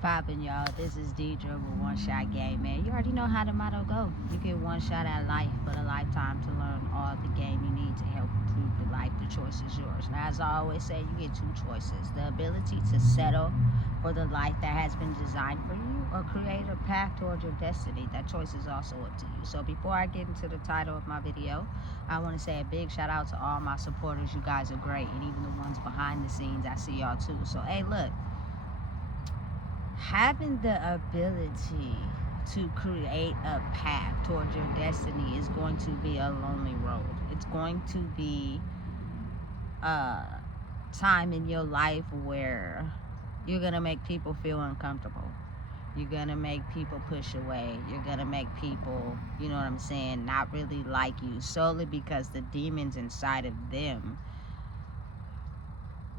Poppin', y'all? This is Deidre with One Shot Game, man. You already know how the motto go. You get one shot at life, but a lifetime to learn all the game you need to help improve your life. The choice is yours. Now, as I always say, you get two choices: the ability to settle for the life that has been designed for you, or create a path towards your destiny. That choice is also up to you. So, before I get into the title of my video, I want to say a big shout out to all my supporters. You guys are great, and even the ones behind the scenes, I see y'all too. So, hey, look. Having the ability to create a path towards your destiny is going to be a lonely road. It's going to be a time in your life where you're going to make people feel uncomfortable. You're going to make people push away. You're going to make people, you know what I'm saying, not really like you, solely because the demons inside of them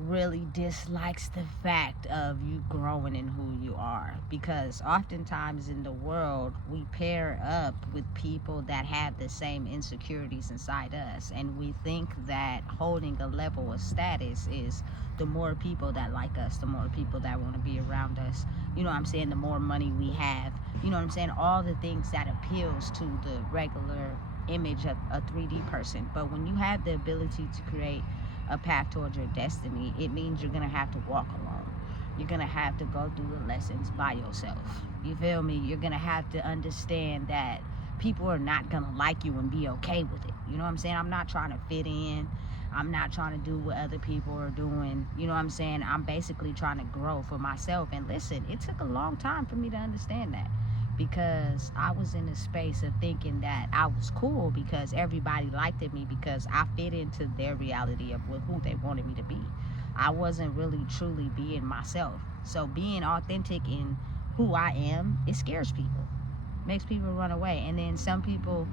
really dislikes the fact of you growing in who you are. Because oftentimes in the world, we pair up with people that have the same insecurities inside us, and we think that holding a level of status is the more people that like us, the more people that want to be around us, you know what I'm saying, the more money we have, you know what I'm saying, all the things that appeals to the regular image of a 3D person. But when you have the ability to create a path towards your destiny, it means you're gonna have to walk alone. You're gonna have to go through the lessons by yourself. You feel me? You're gonna have to understand that people are not gonna like you and be okay with it. You know what I'm saying? I'm not trying to fit in. I'm not trying to do what other people are doing. You know what I'm saying? I'm basically trying to grow for myself. And listen, it took a long time for me to understand that, because I was in a space of thinking that I was cool because everybody liked me because I fit into their reality of who they wanted me to be. I wasn't really truly being myself. So being authentic in who I am, it scares people, makes people run away. And then some people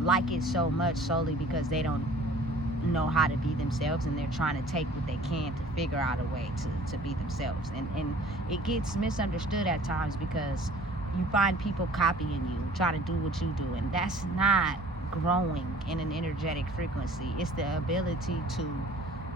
like it so much solely because they don't know how to be themselves, and they're trying to take what they can to figure out a way to be themselves. And it gets misunderstood at times because you find people copying you, trying to do what you do, and that's not growing in an energetic frequency. It's the ability to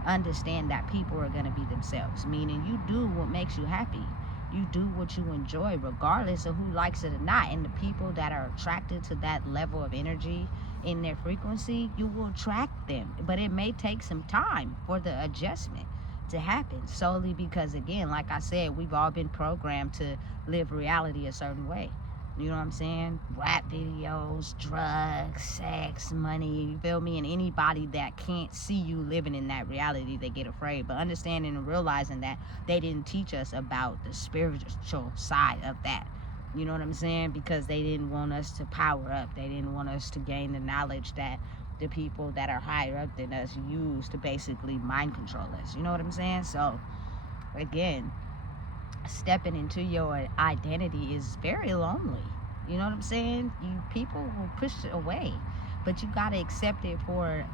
understand that people are going to be themselves, meaning you do what makes you happy. You do what you enjoy regardless of who likes it or not. And the people that are attracted to that level of energy in their frequency, you will attract them. But it may take some time for the adjustment to happen, solely because, again, like I said, we've all been programmed to live reality a certain way. You know what I'm saying? Rap videos, drugs, sex, money, you feel me? And anybody that can't see you living in that reality, they get afraid. But understanding and realizing that they didn't teach us about the spiritual side of that. You know what I'm saying? Because they didn't want us to power up. They didn't want us to gain the knowledge that the people that are higher up than us use to basically mind control us. You know what I'm saying? So, again, stepping into your identity is very lonely. You know what I'm saying? People will push it away, but you got to accept it for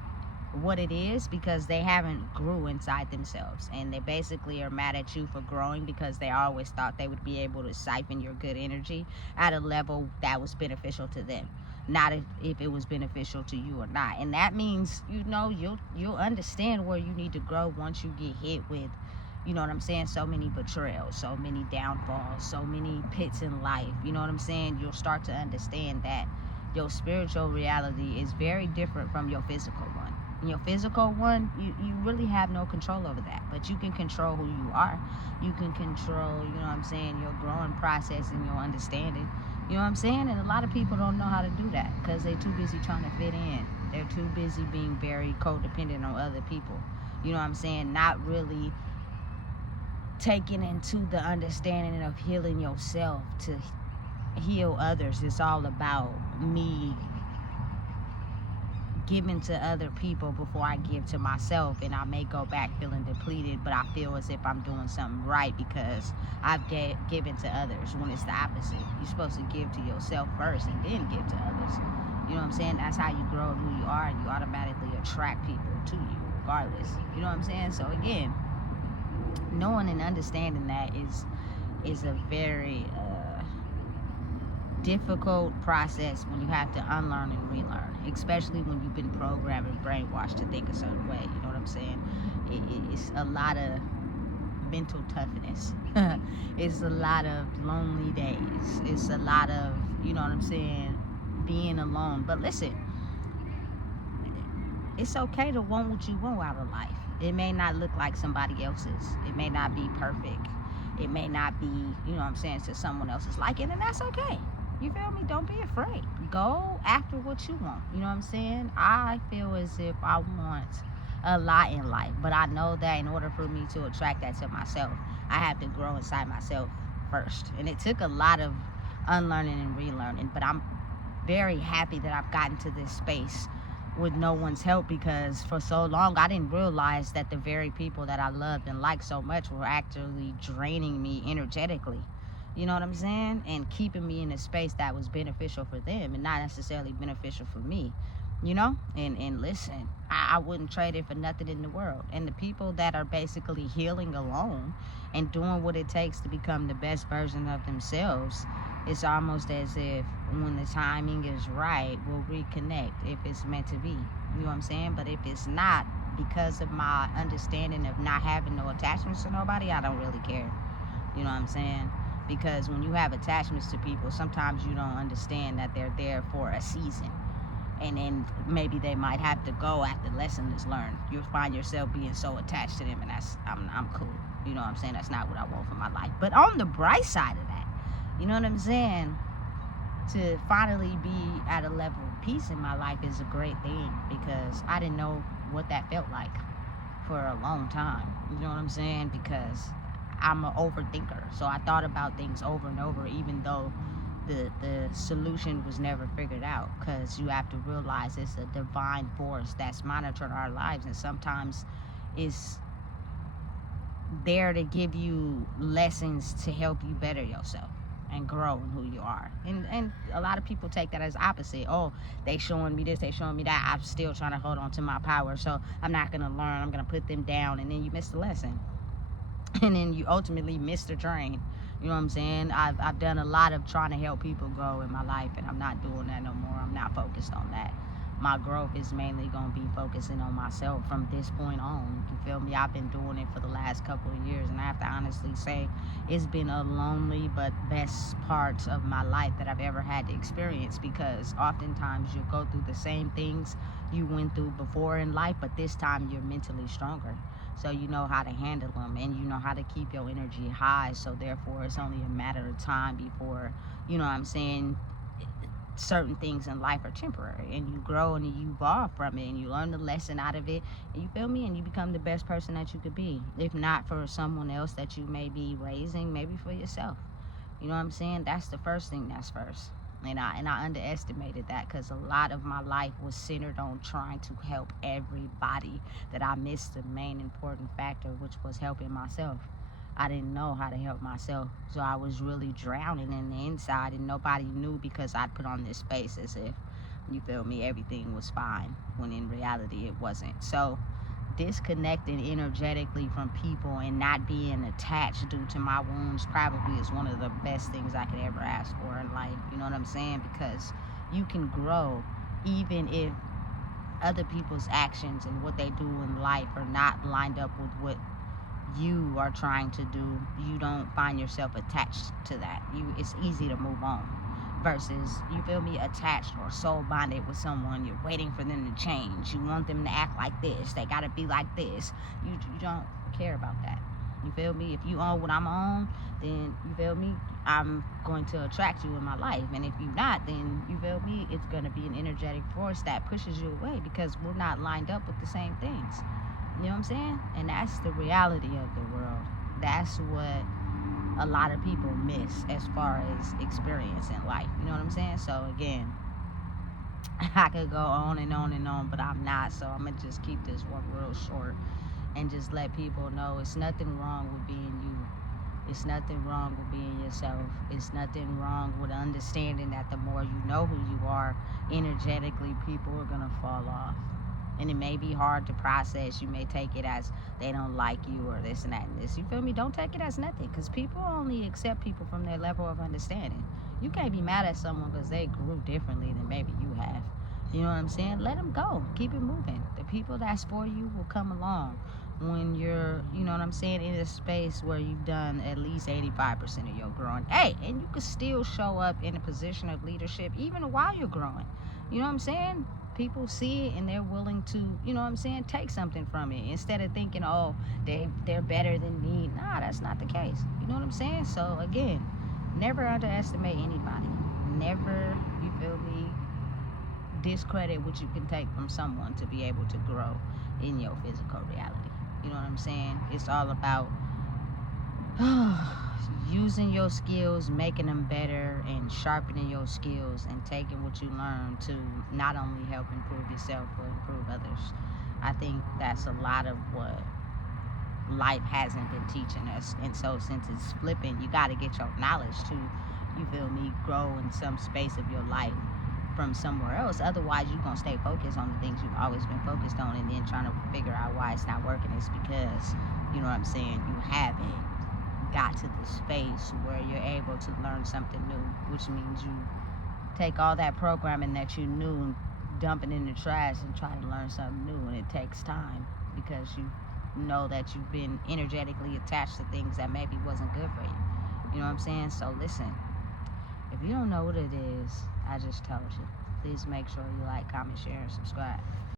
what it is, because they haven't grew inside themselves, and they basically are mad at you for growing because they always thought they would be able to siphon your good energy at a level that was beneficial to them, not if it was beneficial to you or not. And that means, you know, you'll understand where you need to grow once you get hit with, you know what I'm saying, so many betrayals, so many downfalls, so many pits in life. You know what I'm saying? You'll start to understand that your spiritual reality is very different from your physical one. In your physical one, you really have no control over that, but you can control who you are. You can control, you know what I'm saying, your growing process and your understanding. You know what I'm saying? And a lot of people don't know how to do that because they're too busy trying to fit in. They're too busy being very codependent on other people. You know what I'm saying? Not really taking into the understanding of healing yourself to heal others. It's all about me giving to other people before I give to myself, and I may go back feeling depleted, but I feel as if I'm doing something right because I've given to others, when it's the opposite. You're supposed to give to yourself first and then give to others. You know what I'm saying? That's how you grow who you are, and you automatically attract people to you regardless. You know what I'm saying? So again, knowing and understanding that is a very difficult process when you have to unlearn and relearn, especially when you've been programmed and brainwashed to think a certain way. You know what I'm saying? It's a lot of mental toughness. It's a lot of lonely days. It's a lot of, you know what I'm saying, being alone. But listen, it's okay to want what you want out of life. It may not look like somebody else's. It may not be perfect. It may not be, you know what I'm saying, to someone else's liking, and that's okay. You feel me? Don't be afraid. Go after what you want. You know what I'm saying? I feel as if I want a lot in life, but I know that in order for me to attract that to myself, I have to grow inside myself first. And it took a lot of unlearning and relearning, but I'm very happy that I've gotten to this space with no one's help, because for so long I didn't realize that the very people that I loved and liked so much were actually draining me energetically. You know what I'm saying? And keeping me in a space that was beneficial for them and not necessarily beneficial for me. You know? And listen, I wouldn't trade it for nothing in the world. And the people that are basically healing alone and doing what it takes to become the best version of themselves, it's almost as if when the timing is right, we'll reconnect if it's meant to be. You know what I'm saying? But if it's not, because of my understanding of not having no attachments to nobody, I don't really care. You know what I'm saying? Because when you have attachments to people, sometimes you don't understand that they're there for a season. And then maybe they might have to go after the lesson is learned. You'll find yourself being so attached to them, and I'm cool. You know what I'm saying? That's not what I want for my life. But on the bright side of that, you know what I'm saying? To finally be at a level of peace in my life is a great thing, because I didn't know what that felt like for a long time. You know what I'm saying? Because I'm an overthinker. So I thought about things over and over, even though the solution was never figured out, because you have to realize it's a divine force that's monitoring our lives, and sometimes it's there to give you lessons to help you better yourself and grow in who you are. And a lot of people take that as opposite. Oh, they showing me this, they showing me that, I'm still trying to hold on to my power, so I'm not gonna learn, I'm gonna put them down, and then you miss the lesson. And then you ultimately miss the train. You know what I'm saying? I've done a lot of trying to help people grow in my life, and I'm not doing that no more. I'm not focused on that. My growth is mainly going to be focusing on myself from this point on. You feel me? I've been doing it for the last couple of years, and I have to honestly say it's been a lonely but best part of my life that I've ever had to experience, because oftentimes you'll go through the same things you went through before in life, but this time you're mentally stronger. So you know how to handle them, and you know how to keep your energy high. So therefore, it's only a matter of time before, you know what I'm saying, certain things in life are temporary, and you grow and you evolve from it, and you learn the lesson out of it, and you feel me, and you become the best person that you could be. If not for someone else that you may be raising, maybe for yourself. You know what I'm saying? That's the first thing that's first. And I underestimated that, because a lot of my life was centered on trying to help everybody, that I missed the main important factor, which was helping myself. I didn't know how to help myself, so I was really drowning in the inside, and nobody knew, because I'd put on this face as if, you feel me, everything was fine, when in reality it wasn't. So disconnecting energetically from people and not being attached due to my wounds probably is one of the best things I could ever ask for in life. You know what I'm saying? Because you can grow even if other people's actions and what they do in life are not lined up with what you are trying to do. You don't find yourself attached to that. It's easy to move on, versus, you feel me, attached or soul bonded with someone. You're waiting for them to change. You want them to act like this. They gotta be like this. You don't care about that. You feel me? If you own what I'm on, then, you feel me, I'm going to attract you in my life. And if you're not, then, you feel me, it's gonna be an energetic force that pushes you away, because we're not lined up with the same things. You know what I'm saying? And that's the reality of the world. That's what a lot of people miss as far as experience in life. You know what I'm saying? So again, I could go on and on and on, but I'm not. So I'm gonna just keep this one real short and just let people know it's nothing wrong with being you. It's nothing wrong with being yourself. It's nothing wrong with understanding that the more you know who you are, energetically, people are gonna fall off. And it may be hard to process. You may take it as they don't like you or this and that and this. You feel me? Don't take it as nothing, because people only accept people from their level of understanding. You can't be mad at someone because they grew differently than maybe you have. You know what I'm saying? Let them go. Keep it moving. The people that's for you will come along. when you're, you know what I'm saying, in a space where you've done at least 85% of your growing. Hey, and you can still show up in a position of leadership even while you're growing. You know what I'm saying? People see it and they're willing to, you know what I'm saying, take something from it instead of thinking, oh, they're better than me. Nah, that's not the case. You know what I'm saying? So again, never underestimate anybody. Never, you feel me, discredit what you can take from someone to be able to grow in your physical reality. You know what I'm saying? It's all about using your skills, making them better, and sharpening your skills, and taking what you learn to not only help improve yourself but improve others. I think that's a lot of what life hasn't been teaching us. And so since it's flipping, you got to get your knowledge to, you feel me, grow in some space of your life from somewhere else. Otherwise, you're going to stay focused on the things you've always been focused on, and then trying to figure out why it's not working is because, you know what I'm saying, you haven't got to the space where you're able to learn something new, which means you take all that programming that you knew and dump it in the trash and try to learn something new. And it takes time because you know that you've been energetically attached to things that maybe wasn't good for you. You know what I'm saying? So listen, if you don't know what it is I just told you, please make sure you like, comment, share, and subscribe.